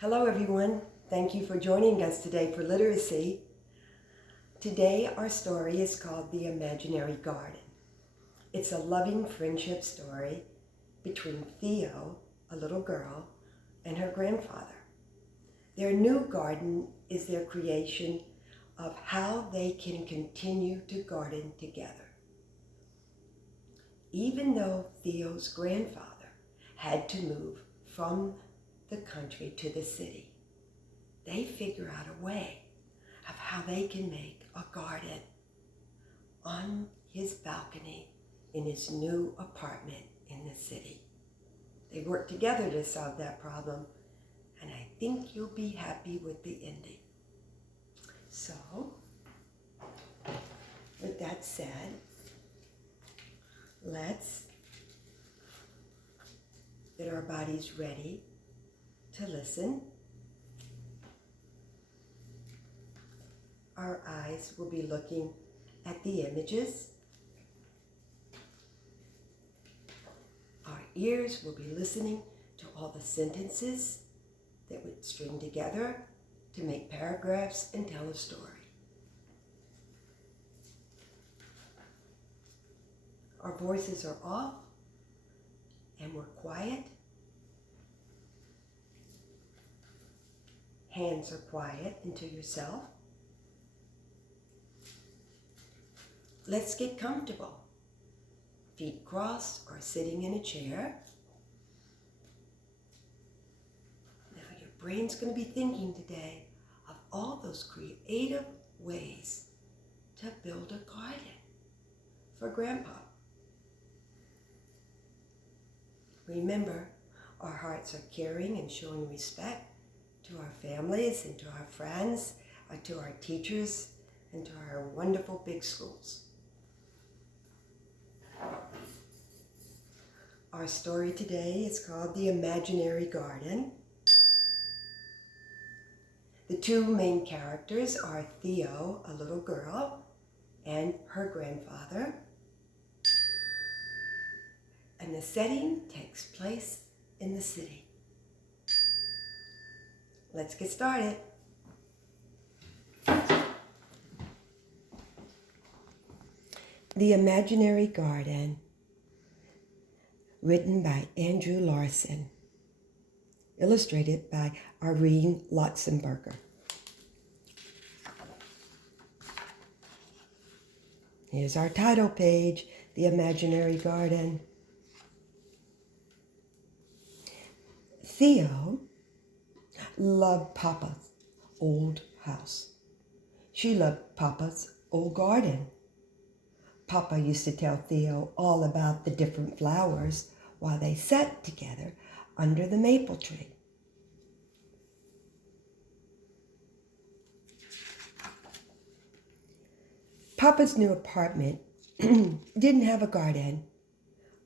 Hello everyone. Thank you for joining us today for Literacy. Today our story is called The Imaginary Garden. It's a loving friendship story between Theo, a little girl, and her grandfather. Their new garden is their creation of how they can continue to garden together. Even though Theo's grandfather had to move from the country to the city, they figure out a way of how they can make a garden on his balcony in his new apartment in the city. They work together to solve that problem, and I think you'll be happy with the ending. So, with that said, let's get our bodies ready to listen. Our eyes will be looking at the images. Our ears will be listening to all the sentences that would string together to make paragraphs and tell a story. Our voices are off and we're quiet. Hands are quiet and to yourself. Let's get comfortable. Feet crossed or sitting in a chair. Now your brain's going to be thinking today of all those creative ways to build a garden for Grandpa. Remember, our hearts are caring and showing respect to our families and to our friends, to our teachers, and to our wonderful big schools. Our story today is called The Imaginary Garden. The two main characters are Theo, a little girl, and her grandfather. And the setting takes place in the city. Let's get started. The Imaginary Garden, written by Andrew Larson, illustrated by Irene Lotzenberger. Here's our title page, The Imaginary Garden. Theo loved Papa's old house. She loved Papa's old garden. Papa used to tell Theo all about the different flowers while they sat together under the maple tree. Papa's new apartment didn't have a garden.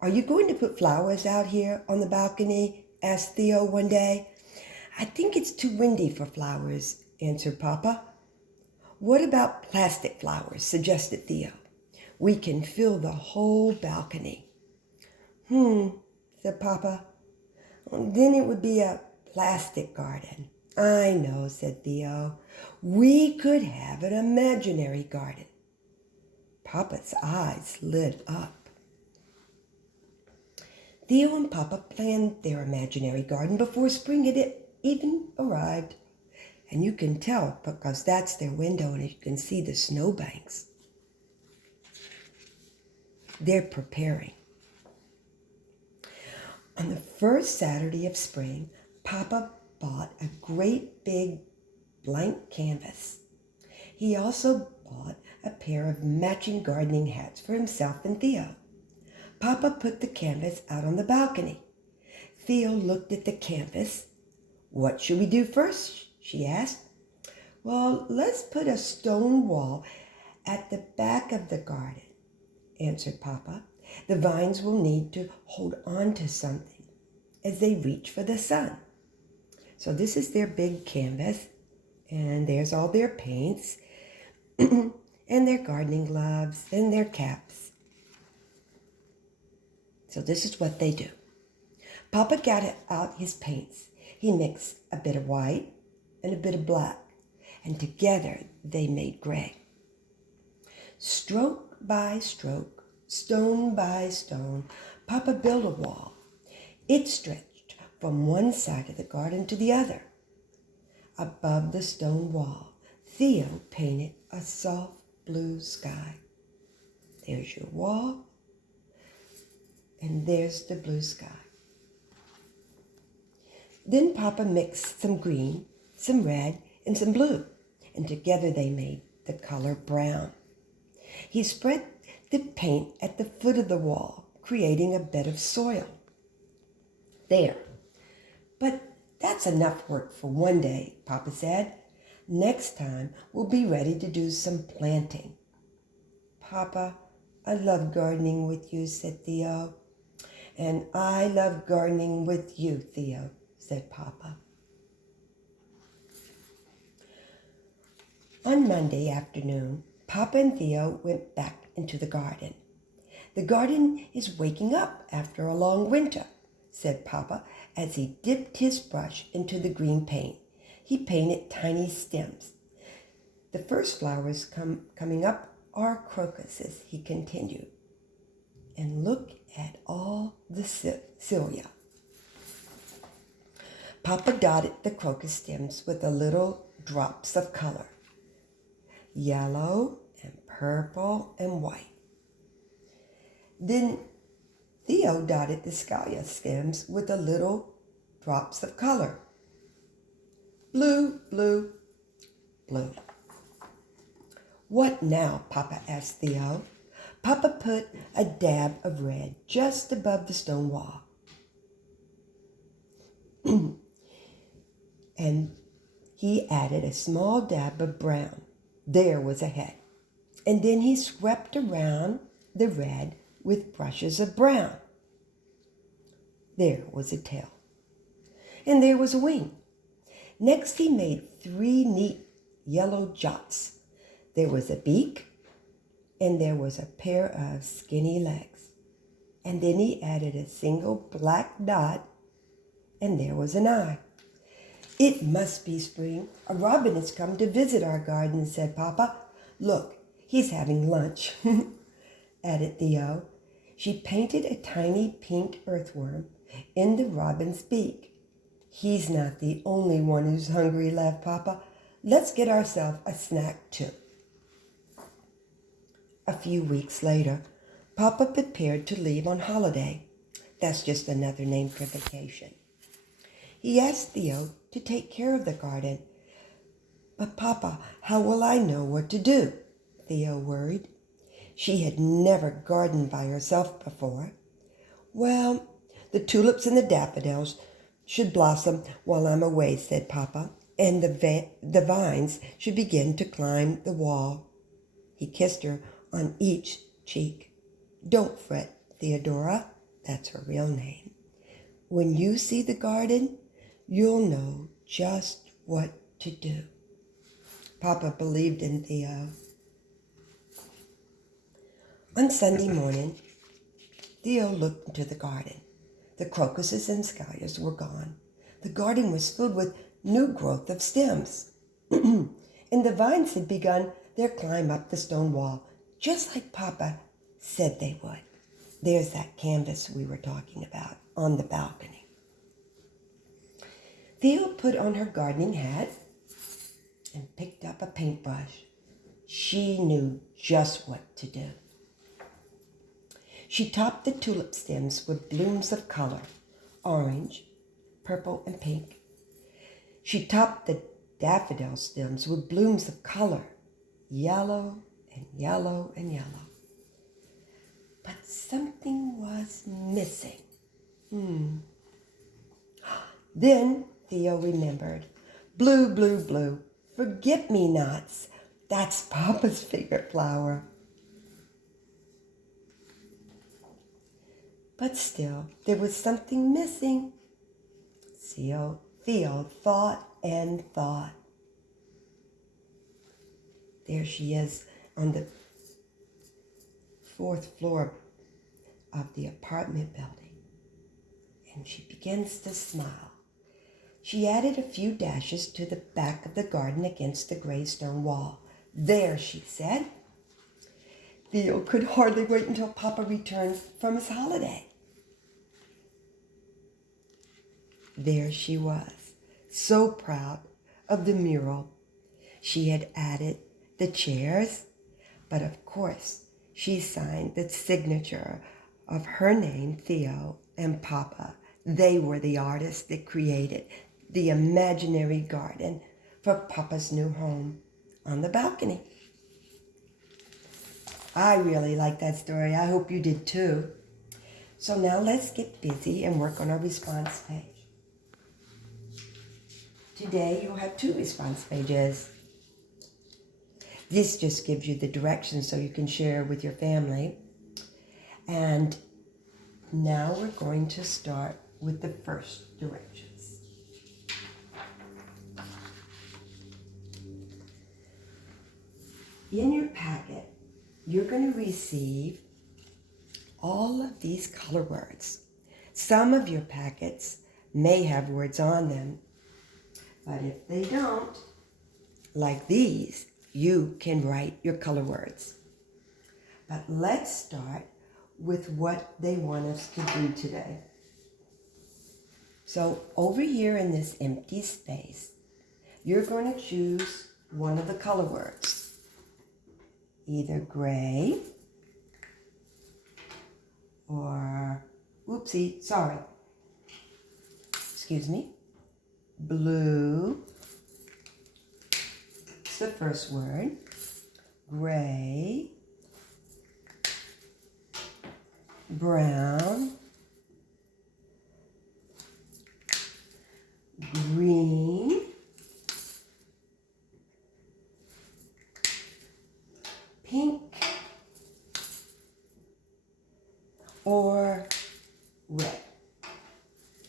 "Are you going to put flowers out here on the balcony?" asked Theo one day. "I think it's too windy for flowers," answered Papa. "What about plastic flowers?" suggested Theo. "We can fill the whole balcony." Said Papa. "Then it would be a plastic garden." "I know," said Theo. "We could have an imaginary garden." Papa's eyes lit up. Theo and Papa planned their imaginary garden before spring had even arrived. And you can tell because that's their window and you can see the snowbanks. They're preparing. On the first Saturday of spring, Papa bought a great big blank canvas. He also bought a pair of matching gardening hats for himself and Theo. Papa put the canvas out on the balcony. Theo looked at the canvas. "What should we do first?" she asked. "Well, let's put a stone wall at the back of the garden," answered Papa. "The vines will need to hold on to something as they reach for the sun." So this is their big canvas, and there's all their paints, and their gardening gloves, and their caps. So this is what they do. Papa got out his paints. He mixed a bit of white and a bit of black, and together they made gray. Stroke by stroke, stone by stone, Papa built a wall. It stretched from one side of the garden to the other. Above the stone wall, Theo painted a soft blue sky. There's your wall, and there's the blue sky. Then Papa mixed some green, some red, and some blue, and together they made the color brown. He spread the paint at the foot of the wall, creating a bed of soil. There. But that's enough work for one day, Papa said. Next time we'll be ready to do some planting. Papa, I love gardening with you, said Theo. And I love gardening with you, Theo, said Papa. On Monday afternoon, Papa and Theo went back into the garden. The garden is waking up after a long winter, said Papa as he dipped his brush into the green paint. He painted tiny stems. The first flowers coming up are crocuses, he continued. And look at all the cilia. Papa dotted the crocus stems with the little drops of color. Yellow and purple and white. Then Theo dotted the scalea stems with the little drops of color. Blue, blue, blue. What now, Papa asked Theo. Papa put a dab of red just above the stone wall. And he added a small dab of brown. There was a head. And then he swept around the red with brushes of brown. There was a tail. And there was a wing. Next he made 3 neat yellow jots. There was a beak, and there was a pair of skinny legs. And then he added a single black dot, and there was an eye. It must be spring. A robin has come to visit our garden, said Papa. Look, he's having lunch, added Theo. She painted a tiny pink earthworm in the robin's beak. He's not the only one who's hungry, laughed Papa. Let's get ourselves a snack too. A few weeks later, Papa prepared to leave on holiday. That's just another name for vacation. He asked Theo to take care of the garden. But Papa, how will I know what to do? Theo worried. She had never gardened by herself before. Well, the tulips and the daffodils should blossom while I'm away, said Papa, and the vines should begin to climb the wall. He kissed her on each cheek. Don't fret, Theodora. That's her real name. When you see the garden, you'll know just what to do. Papa believed in Theo. On Sunday morning, Theo looked into the garden. The crocuses and scallias were gone. The garden was filled with new growth of stems. And the vines had begun their climb up the stone wall, just like Papa said they would. There's that canvas we were talking about on the balcony. Theo put on her gardening hat and picked up a paintbrush. She knew just what to do. She topped the tulip stems with blooms of color, orange, purple, and pink. She topped the daffodil stems with blooms of color, yellow and yellow and yellow. But something was missing. Then Theo remembered. Blue, blue, blue. Forget-me-nots. That's Papa's favorite flower. But still, there was something missing. Theo thought and thought. There she is on the 4th floor of the apartment building. And she begins to smile. She added a few dashes to the back of the garden against the gray stone wall. "There," she said. Theo could hardly wait until Papa returned from his holiday. There she was, so proud of the mural. She had added the chairs, but of course she signed the signature of her name, Theo, and Papa. They were the artists that created the imaginary garden for Papa's new home on the balcony. I really like that story. I hope you did too. So now let's get busy and work on our response page. Today you'll have 2 response pages. This just gives you the directions so you can share with your family. And now we're going to start with the first directions. In your packet, you're going to receive all of these color words. Some of your packets may have words on them, but if they don't, like these, you can write your color words. But let's start with what they want us to do today. So over here in this empty space, you're going to choose one of the color words. Either gray or, blue. It's the first word. Gray, brown, green, pink, or red.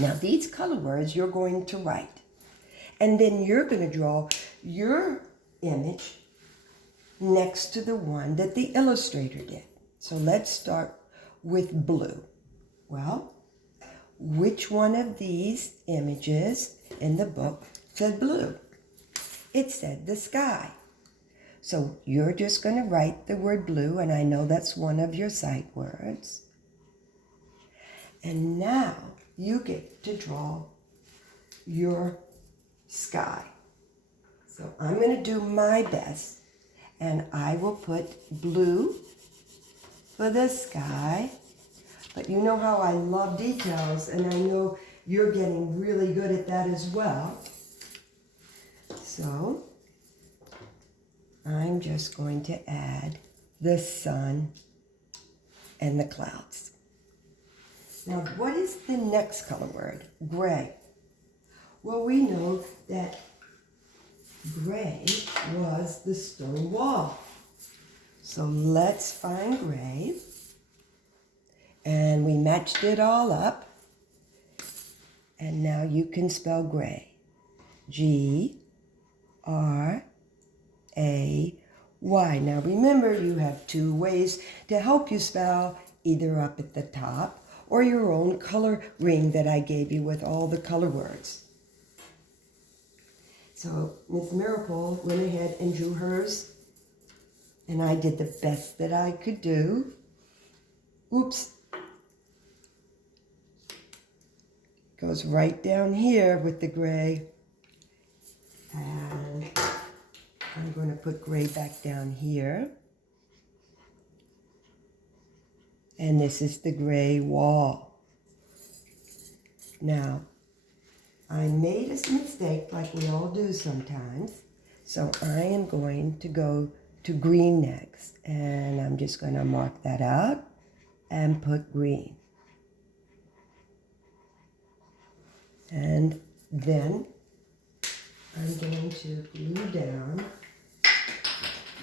Now these color words you're going to write. And then you're going to draw your image next to the one that the illustrator did. So let's start with blue. Well, which one of these images in the book said blue? It said the sky. So you're just going to write the word blue, and I know that's one of your sight words. And now you get to draw your sky. So I'm going to do my best, and I will put blue for the sky. But you know how I love details, and I know you're getting really good at that as well. So I'm just going to add the sun and the clouds. Now, what is the next color word? Gray. Well, we know that gray was the stone wall. So let's find gray. And we matched it all up. And now you can spell gray. G-R-A-Y. Now remember, you have 2 ways to help you spell, either up at the top or your own color ring that I gave you with all the color words. So Miss Meropol went ahead and drew hers, and I did the best that I could do. Oops. Goes right down here with the gray. And I'm going to put gray back down here. And this is the gray wall. Now, I made a mistake like we all do sometimes. So I am going to go to green next. And I'm just going to mark that out and put green. And then I'm going to glue down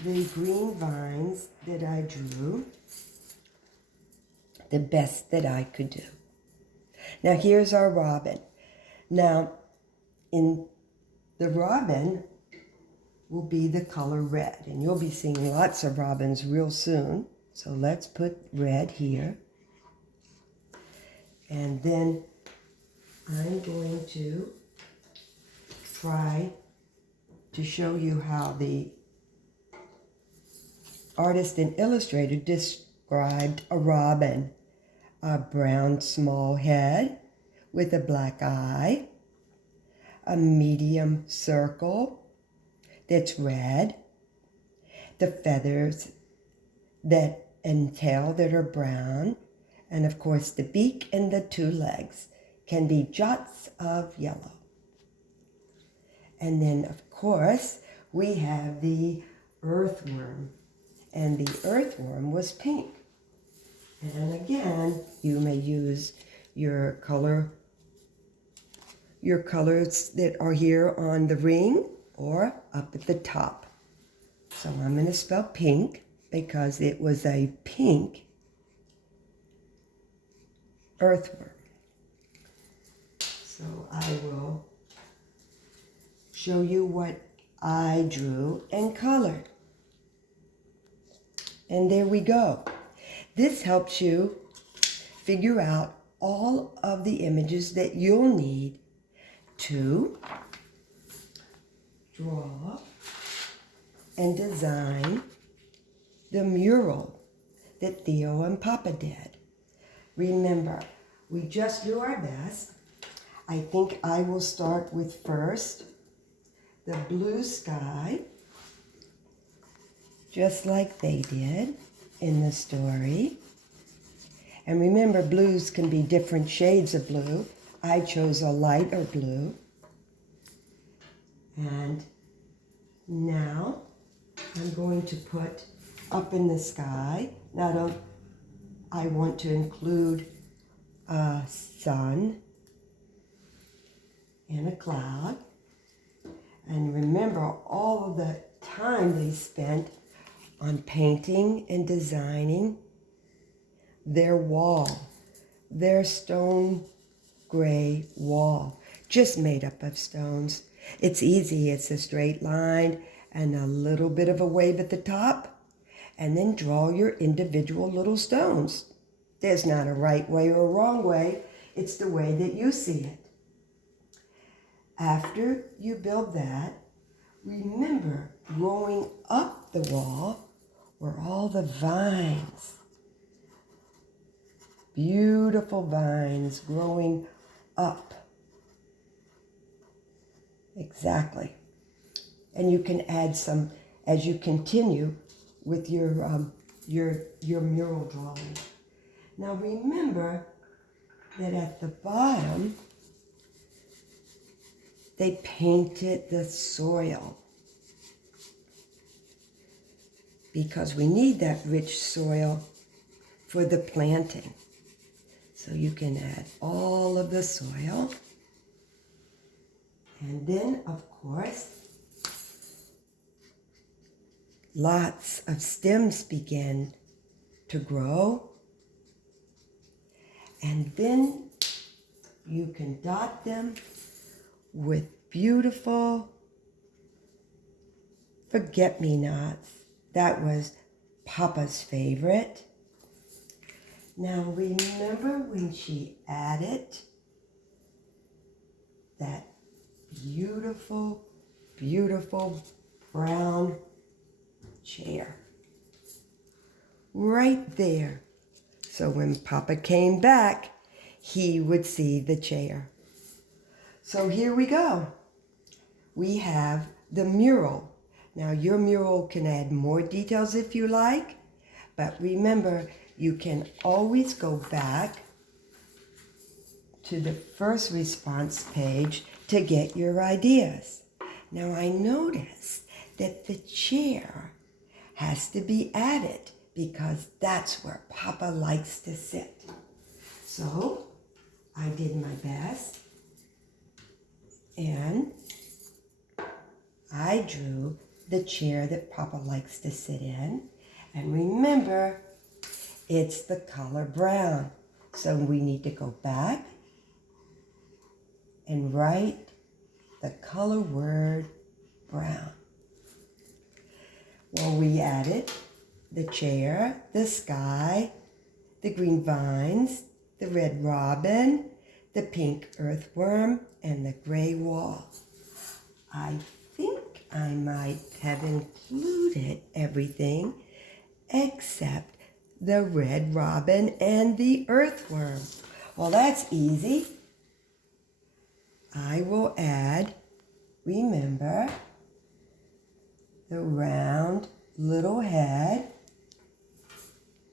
the green vines that I drew the best that I could do. Now here's our robin. Now in the robin will be the color red, and you'll be seeing lots of robins real soon. So let's put red here. And then I'm going to try to show you how the artist and illustrator described a robin. A brown small head with a black eye, a medium circle that's red, the feathers and tail that are brown, and of course the beak and the two legs can be jots of yellow. And then of course we have the earthworm, and the earthworm was pink. And again, you may use your colors that are here on the ring or up at the top. So I'm going to spell pink because it was a pink earthworm. So I will show you what I drew and colored. And there we go. This helps you figure out all of the images that you'll need to draw and design the mural that Theo and Papa did. Remember, we just do our best. I think I will start with first the blue sky, just like they did in the story. And remember, blues can be different shades of blue. I chose a lighter blue. And now I'm going to put up in the sky. Now I want to include a sun and a cloud. And remember all of the time they spent on painting and designing their wall, their stone gray wall, just made up of stones. It's easy. It's a straight line and a little bit of a wave at the top, and then draw your individual little stones. There's not a right way or a wrong way. It's the way that you see it. After you build that, remember going up the wall were all the vines. Beautiful vines growing up. Exactly. And you can add some as you continue with your mural drawing. Now remember that at the bottom, they painted the soil, because we need that rich soil for the planting. So you can add all of the soil. And then, of course, lots of stems begin to grow. And then you can dot them with beautiful forget-me-nots. That was Papa's favorite. Now remember when she added that beautiful, beautiful brown chair right there. So when Papa came back, he would see the chair. So here we go. We have the mural. Now your mural can add more details if you like, but remember, you can always go back to the first response page to get your ideas. Now I notice that the chair has to be added because that's where Papa likes to sit. So I did my best and I drew the chair that Papa likes to sit in. And remember, it's the color brown. So we need to go back and write the color word brown. Well, we added the chair, the sky, the green vines, the red robin, the pink earthworm, and the gray wall. I think I might have included everything except the red robin and the earthworm. Well, that's easy. I will add, remember, the round little head,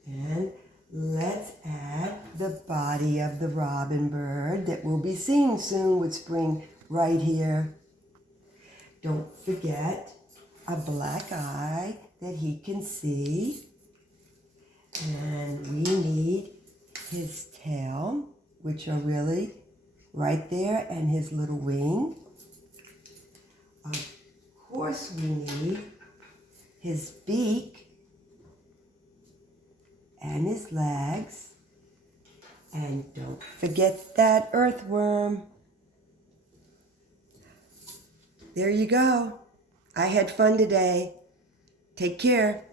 and let's add the body of the robin bird that we'll be seeing soon with spring right here. Don't forget a black eye that he can see. And we need his tail, which are really right there, and his little wing. Of course we need his beak and his legs. And don't forget that earthworm. There you go. I had fun today. Take care.